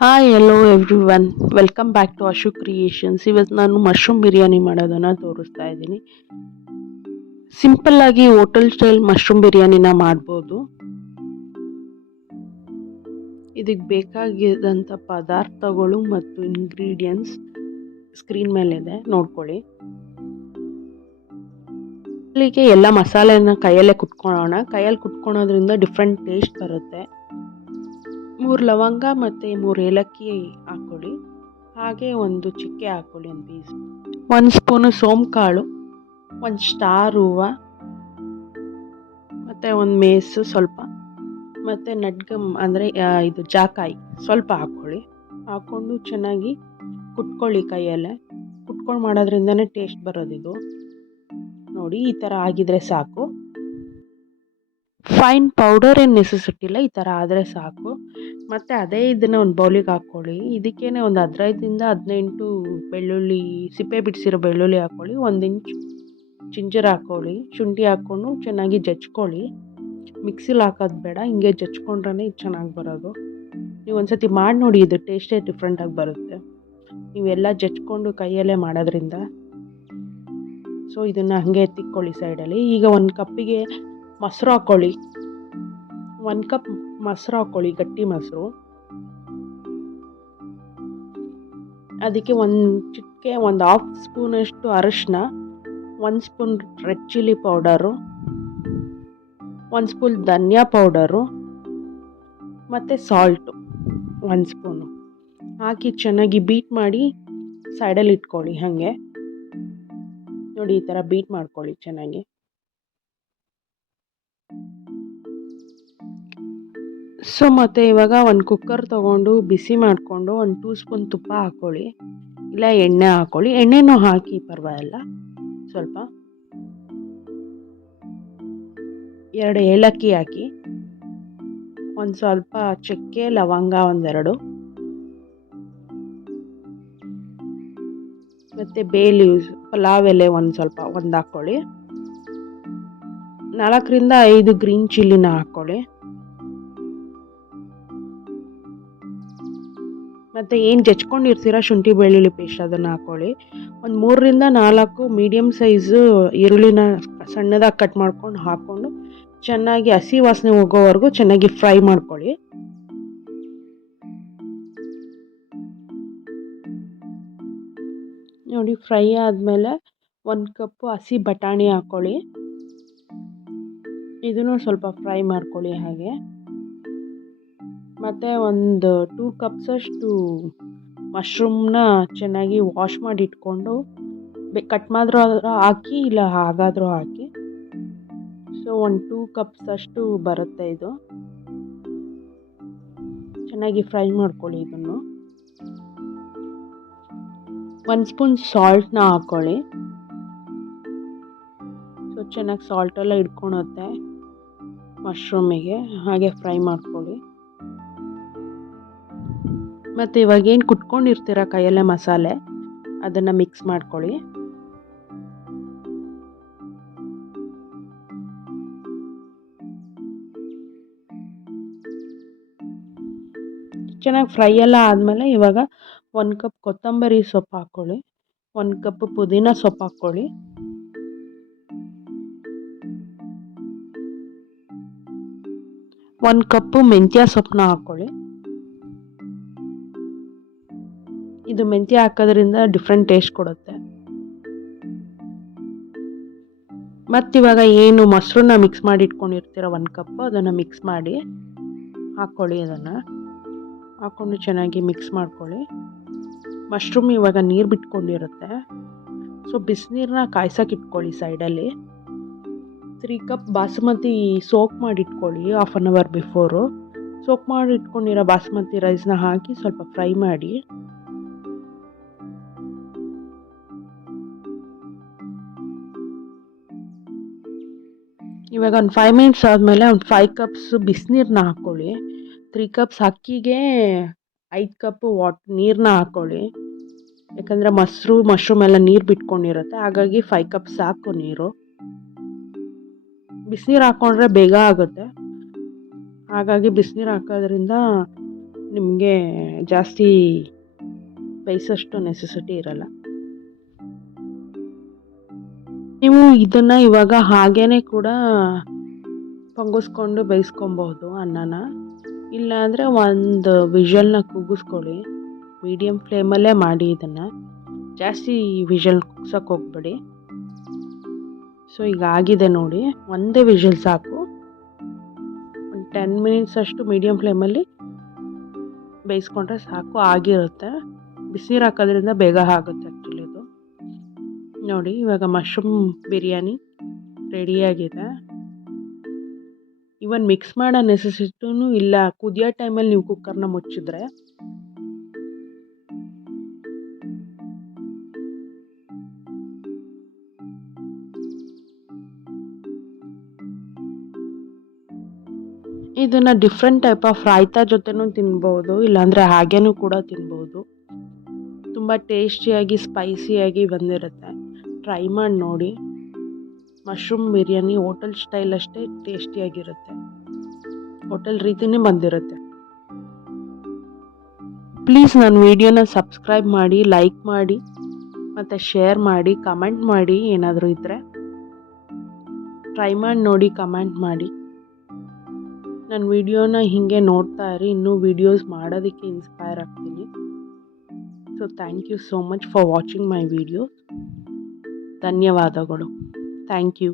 Hi hello everyone welcome back to Ashu creations. ಇವತ್ತು ನಾನು mushroom biryani ಮಾಡೋದನ್ನು ತೋರಿಸ್ತಾ ಇದ್ದೀನಿ. ಸಿಂಪಲ್ ಆಗಿ ಹೋಟೆಲ್ ಸ್ಟೈಲ್ ಮಶ್ರೂಮ್ ಬಿರಿಯಾನಿನ ಮಾಡ್ಬೋದು. ಇದಕ್ಕೆ ಬೇಕಾಗಿದ್ದಂಥ ಪದಾರ್ಥಗಳು ಮತ್ತು ಇಂಗ್ರೀಡಿಯೆಂಟ್ಸ್ ಸ್ಕ್ರೀನ್ ಮೇಲಿದೆ, ನೋಡ್ಕೊಳ್ಳಿ. ಇಲ್ಲಿಗೆ ಎಲ್ಲ ಮಸಾಲೆನ ಕೈಯಲ್ಲೇ ಕುಟ್ಕೊಳ್ಳೋಣ. ಕೈಯಲ್ಲಿ ಕುಟ್ಕೊಳೋದ್ರಿಂದ ಡಿಫ್ರೆಂಟ್ ಟೇಸ್ಟ್ ಬರುತ್ತೆ. 3 ಲವಂಗ ಮತ್ತು 3 ಏಲಕ್ಕಿ ಹಾಕ್ಕೊಳ್ಳಿ. ಹಾಗೆ ಒಂದು ಚಿಕ್ಕೆ ಹಾಕ್ಕೊಳ್ಳಿ, ಒಂದು ಪೀಸ್. 1 ಸ್ಪೂನು ಸೋಂಕಾಳು, 1 ಸ್ಟಾರ್ ಹೂವು, ಮತ್ತು ಒಂದು ಮೇಸು ಸ್ವಲ್ಪ, ಮತ್ತು ನಡ್ಗಮ್ ಅಂದರೆ ಇದು ಜಾಕಾಯಿ ಸ್ವಲ್ಪ ಹಾಕ್ಕೊಳ್ಳಿ. ಹಾಕ್ಕೊಂಡು ಚೆನ್ನಾಗಿ ಕುಟ್ಕೊಳ್ಳಿ ಕೈಯಲ್ಲೇ. ಕುಟ್ಕೊಂಡು ಮಾಡೋದ್ರಿಂದನೇ ಟೇಸ್ಟ್ ಬರೋದಿದು. ನೋಡಿ, ಈ ಥರ ಆಗಿದ್ರೆ ಸಾಕು. ಫೈನ್ ಪೌಡರ್ ಏನು ನೆಸೆಸಿಟಿ ಇಲ್ಲ, ಈ ಥರ ಆದರೆ ಸಾಕು. ಮತ್ತು ಅದೇ ಇದನ್ನು ಒಂದು ಬೌಲಿಗೆ ಹಾಕ್ಕೊಳ್ಳಿ. ಇದಕ್ಕೇನೆ ಒಂದು 15ರಿಂದ 18 ಬೆಳ್ಳುಳ್ಳಿ, ಸಿಪ್ಪೆ ಬಿಡಿಸಿರೋ ಬೆಳ್ಳುಳ್ಳಿ ಹಾಕ್ಕೊಳ್ಳಿ. 1 ಇಂಚ್ ಜಿಂಜರ್ ಹಾಕ್ಕೊಳ್ಳಿ. ಶುಂಠಿ ಹಾಕ್ಕೊಂಡು ಚೆನ್ನಾಗಿ ಜಜ್ಕೊಳ್ಳಿ. ಮಿಕ್ಸಿಲಿ ಹಾಕೋದು ಬೇಡ, ಹಿಂಗೆ ಜಜ್ಕೊಂಡ್ರೆ ಇದು ಚೆನ್ನಾಗಿ ಬರೋದು. ನೀವು ಒಂದ್ಸತಿ ಮಾಡಿ ನೋಡಿ, ಇದು ಟೇಸ್ಟೇ ಡಿಫ್ರೆಂಟಾಗಿ ಬರುತ್ತೆ ನೀವೆಲ್ಲ ಜಜ್ಕೊಂಡು ಕೈಯಲ್ಲೇ ಮಾಡೋದ್ರಿಂದ. ಸೊ ಇದನ್ನು ಹಾಗೆ ತಿಕ್ಕೊಳ್ಳಿ ಸೈಡಲ್ಲಿ. ಈಗ 1 ಕಪ್ಪಿಗೆ ಮೊಸರು ಹಾಕ್ಕೊಳ್ಳಿ. 1 ಕಪ್ ಮೊಸರು ಹಾಕ್ಕೊಳ್ಳಿ, ಗಟ್ಟಿ ಮೊಸರು. ಅದಕ್ಕೆ ಒಂದು ಹಾಫ್ ಸ್ಪೂನಷ್ಟು ಅರಿಶಿನ, 1 spoon red chilli powder, 1 spoon ಧನಿಯಾ ಪೌಡರು ಮತ್ತು ಸಾಲ್ಟು 1 ಸ್ಪೂನು ಹಾಕಿ ಚೆನ್ನಾಗಿ ಬೀಟ್ ಮಾಡಿ ಸೈಡಲ್ಲಿ ಇಟ್ಕೊಳ್ಳಿ. ಹಾಗೆ ನೋಡಿ, ಈ ಥರ ಬೀಟ್ ಮಾಡ್ಕೊಳ್ಳಿ ಚೆನ್ನಾಗಿ. ಸೊ ಮತ್ತು ಇವಾಗ ಒಂದು ಕುಕ್ಕರ್ ತೊಗೊಂಡು ಬಿಸಿ ಮಾಡಿಕೊಂಡು 1 2 ಸ್ಪೂನ್ ತುಪ್ಪ ಹಾಕ್ಕೊಳ್ಳಿ, ಇಲ್ಲ ಎಣ್ಣೆ ಹಾಕ್ಕೊಳ್ಳಿ. ಎಣ್ಣೆನೂ ಹಾಕಿ ಪರವಾಗಿಲ್ಲ. ಸ್ವಲ್ಪ 2 ಏಲಕ್ಕಿ ಹಾಕಿ, ಒಂದು ಸ್ವಲ್ಪ ಚಕ್ಕೆ ಲವಂಗ 1-2, ಮತ್ತು ಬೇ ಲೀವ್ಸ್, ಪಲಾವ್ ಎಲೆ ಸ್ವಲ್ಪ ಒಂದು ಹಾಕ್ಕೊಳ್ಳಿ. 4ರಿಂದ 5 ಗ್ರೀನ್ ಚಿಲ್ಲಿನ ಹಾಕ್ಕೊಳ್ಳಿ. ಮತ್ತು ಏನು ಜಜ್ಕೊಂಡಿರ್ತೀರ ಶುಂಠಿ ಬೆಳ್ಳುಳ್ಳಿ ಪೇಸ್ಟ್ ಅದನ್ನು ಹಾಕ್ಕೊಳ್ಳಿ. ಒಂದು 3ರಿಂದ 4 ಮೀಡಿಯಮ್ ಸೈಜು ಈರುಳ್ಳಿನ ಸಣ್ಣದಾಗಿ ಕಟ್ ಮಾಡ್ಕೊಂಡು ಹಾಕ್ಕೊಂಡು ಚೆನ್ನಾಗಿ ಹಸಿ ವಾಸನೆ ಹೋಗೋವರೆಗೂ ಚೆನ್ನಾಗಿ ಫ್ರೈ ಮಾಡ್ಕೊಳ್ಳಿ. ನೋಡಿ, ಫ್ರೈ ಆದಮೇಲೆ 1 ಕಪ್ಪು ಹಸಿ ಬಟಾಣಿ ಹಾಕ್ಕೊಳ್ಳಿ. ಇದನ್ನು ಸ್ವಲ್ಪ ಫ್ರೈ ಮಾಡ್ಕೊಳ್ಳಿ ಹಾಗೆ. ಮತ್ತು ಒಂದು 2 ಕಪ್ಸಷ್ಟು ಮಶ್ರೂಮ್ನ ಚೆನ್ನಾಗಿ ವಾಶ್ ಮಾಡಿ ಇಟ್ಕೊಂಡು ಕಟ್ ಮಾಡಿದ್ರೂ ಹಾಕಿ, ಇಲ್ಲ ಹಾಗಾದರೂ ಹಾಕಿ. ಸೊ ಒಂದು 2 ಕಪ್ಸಷ್ಟು ಬರುತ್ತೆ ಇದು. ಚೆನ್ನಾಗಿ ಫ್ರೈ ಮಾಡ್ಕೊಳ್ಳಿ ಇದನ್ನು. 1 ಸ್ಪೂನ್ ಸಾಲ್ಟ್ನ ಹಾಕ್ಕೊಳ್ಳಿ. ಸೊ ಚೆನ್ನಾಗಿ ಸಾಲ್ಟೆಲ್ಲ ಹಿಡ್ಕೊಳುತ್ತೆ ಮಶ್ರೂಮಿಗೆ. ಹಾಗೆ ಫ್ರೈ ಮಾಡ್ಕೊಳ್ಳಿ. ಮತ್ತು ಇವಾಗ ಏನು ಕುಟ್ಕೊಂಡಿರ್ತೀರ ಕೈಯಲ್ಲೇ ಮಸಾಲೆ, ಅದನ್ನು ಮಿಕ್ಸ್ ಮಾಡ್ಕೊಳ್ಳಿ. ಚೆನ್ನಾಗಿ ಫ್ರೈ ಎಲ್ಲ ಆದಮೇಲೆ ಇವಾಗ 1 ಕಪ್ ಕೊತ್ತಂಬರಿ ಸೊಪ್ಪು ಹಾಕ್ಕೊಳ್ಳಿ, 1 ಕಪ್ ಪುದೀನ ಸೊಪ್ಪು ಹಾಕ್ಕೊಳ್ಳಿ, 1 ಕಪ್ಪು ಮೆಂತ್ಯ ಸೊಪ್ಪನ್ನ ಹಾಕ್ಕೊಳ್ಳಿ. ಇದು ಮೆಂತ್ಯ ಹಾಕೋದ್ರಿಂದ ಡಿಫ್ರೆಂಟ್ ಟೇಸ್ಟ್ ಕೊಡುತ್ತೆ. ಮತ್ತಿವಾಗ ಏನು ಮೊಸರನ್ನ ಮಿಕ್ಸ್ ಮಾಡಿ ಇಟ್ಕೊಂಡಿರ್ತೀರ 1 ಕಪ್, ಅದನ್ನು ಮಿಕ್ಸ್ ಮಾಡಿ ಹಾಕ್ಕೊಳ್ಳಿ. ಅದನ್ನು ಹಾಕ್ಕೊಂಡು ಚೆನ್ನಾಗಿ ಮಿಕ್ಸ್ ಮಾಡ್ಕೊಳ್ಳಿ. ಮಶ್ರೂಮ್ ಇವಾಗ ನೀರು ಬಿಟ್ಕೊಂಡಿರುತ್ತೆ, ಸೊ ಬಿಸಿನೀರನ್ನ ಕಾಯ್ಸೋಕೆ ಇಟ್ಕೊಳ್ಳಿ ಸೈಡಲ್ಲಿ. 3 ಕಪ್ ಬಾಸುಮತಿ ಸೋಕ್ ಮಾಡಿ ಇಟ್ಕೊಳ್ಳಿ, half an hour before. Soak ಮಾಡಿ ಇಟ್ಕೊಂಡಿರೋ ಬಾಸುಮತಿ ರೈಸ್ನ ಹಾಕಿ ಸ್ವಲ್ಪ ಫ್ರೈ ಮಾಡಿ. ಇವಾಗ ಒಂದು 5 ಮಿನಿಟ್ಸ್ ಆದಮೇಲೆ ಒಂದು 5 ಕಪ್ಸ್ ಬಿಸಿನೀರನ್ನ ಹಾಕ್ಕೊಳ್ಳಿ. 3 ಕಪ್ಸ್ ಅಕ್ಕಿಗೆ 5 ಕಪ್ ನೀರನ್ನ ಹಾಕ್ಕೊಳ್ಳಿ. ಯಾಕಂದರೆ ಮಶ್ರೂಮ್ ಎಲ್ಲ ನೀರು ಬಿಟ್ಕೊಂಡಿರುತ್ತೆ, ಹಾಗಾಗಿ 5 ಕಪ್ ಸಾಕು ನೀರು. ಬಿಸಿನೀರು ಹಾಕ್ಕೊಂಡ್ರೆ ಬೇಗ ಆಗುತ್ತೆ, ಹಾಗಾಗಿ ಬಿಸಿನೀರು ಹಾಕೋದ್ರಿಂದ ನಿಮಗೆ ಜಾಸ್ತಿ ಬೇಯಿಸೋಷ್ಟು ನೆಸೆಸಿಟಿ ಇರಲ್ಲ. ನೀವು ಇದನ್ನು ಇವಾಗ ಹಾಗೇ ಕೂಡ ಪೊಂಗಿಸ್ಕೊಂಡು ಬೇಯಿಸ್ಕೊಬಹುದು ಅನ್ನನ. ಇಲ್ಲಾಂದರೆ ಒಂದು ವಿಷಲ್ನ ಕೂಗಿಸ್ಕೊಳ್ಳಿ. ಮೀಡಿಯಮ್ ಫ್ಲೇಮಲ್ಲೇ ಮಾಡಿ ಇದನ್ನು, ಜಾಸ್ತಿ ವಿಷಲ್ ಕೂಗ್ಸೋಕೆ ಹೋಗ್ಬೇಡಿ. ಸೊ ಈಗ ಆಗಿದೆ ನೋಡಿ, ಒಂದೇ ವಿಷಲ್ ಸಾಕು. ಒಂದು 10 ಮಿನಿಟ್ಸ್ ಅಷ್ಟು ಮೀಡಿಯಮ್ ಫ್ಲೇಮಲ್ಲಿ ಬೇಯಿಸ್ಕೊಂಡ್ರೆ ಸಾಕು, ಆಗಿರುತ್ತೆ. ಬಿಸಿನೀರು ಹಾಕೋದ್ರಿಂದ ಬೇಗ ಆಗುತ್ತೆ ಆ್ಯಕ್ಚುಲಿ ಇದು. ನೋಡಿ ಇವಾಗ ಮಶ್ರೂಮ್ ಬಿರಿಯಾನಿ ರೆಡಿಯಾಗಿದೆ. ಇವನ್ ಮಿಕ್ಸ್ ಮಾಡೋ ನೆಸೆಸಿಟಿನೂ ಇಲ್ಲ. ಕುದಿಯೋ ಟೈಮಲ್ಲಿ ನೀವು ಕುಕ್ಕರ್ನ ಮುಚ್ಚಿದ್ರೆ ಇದನ್ನು ಡಿಫ್ರೆಂಟ್ ಟೈಪ್ ಆಫ್ ರಾಯ್ತಾ ಜೊತೆನೂ ತಿನ್ಬೋದು, ಇಲ್ಲಾಂದರೆ ಹಾಗೇನೂ ಕೂಡ ತಿನ್ಬೋದು. ತುಂಬ ಟೇಸ್ಟಿಯಾಗಿ ಸ್ಪೈಸಿಯಾಗಿ ಬಂದಿರುತ್ತೆ. ಟ್ರೈ ಮಾಡಿ ನೋಡಿ. ಮಶ್ರೂಮ್ ಬಿರಿಯಾನಿ ಹೋಟೆಲ್ ಸ್ಟೈಲ್ ಅಷ್ಟೇ ಟೇಸ್ಟಿಯಾಗಿರುತ್ತೆ, ಹೋಟೆಲ್ ರೀತಿಯೇ ಬಂದಿರುತ್ತೆ. ಪ್ಲೀಸ್ ನನ್ನ ವಿಡಿಯೋನ ಸಬ್ಸ್ಕ್ರೈಬ್ ಮಾಡಿ, ಲೈಕ್ ಮಾಡಿ ಮತ್ತು ಶೇರ್ ಮಾಡಿ, ಕಮೆಂಟ್ ಮಾಡಿ. ಏನಾದರೂ ಇದ್ದರೆ ಟ್ರೈ ಮಾಡಿ ನೋಡಿ, ಕಮೆಂಟ್ ಮಾಡಿ. ನನ್ನ ವಿಡಿಯೋನ ಹೀಗೆ ನೋಡ್ತಾ ಇರಿ, ಇನ್ನೂ ವಿಡಿಯೋಸ್ ಮಾಡೋದಕ್ಕೆ ಇನ್ಸ್ಪೈರ್ ಆಗ್ತೀನಿ. So thank you so much for watching my videos. ಧನ್ಯವಾದಗಳು. Thank you.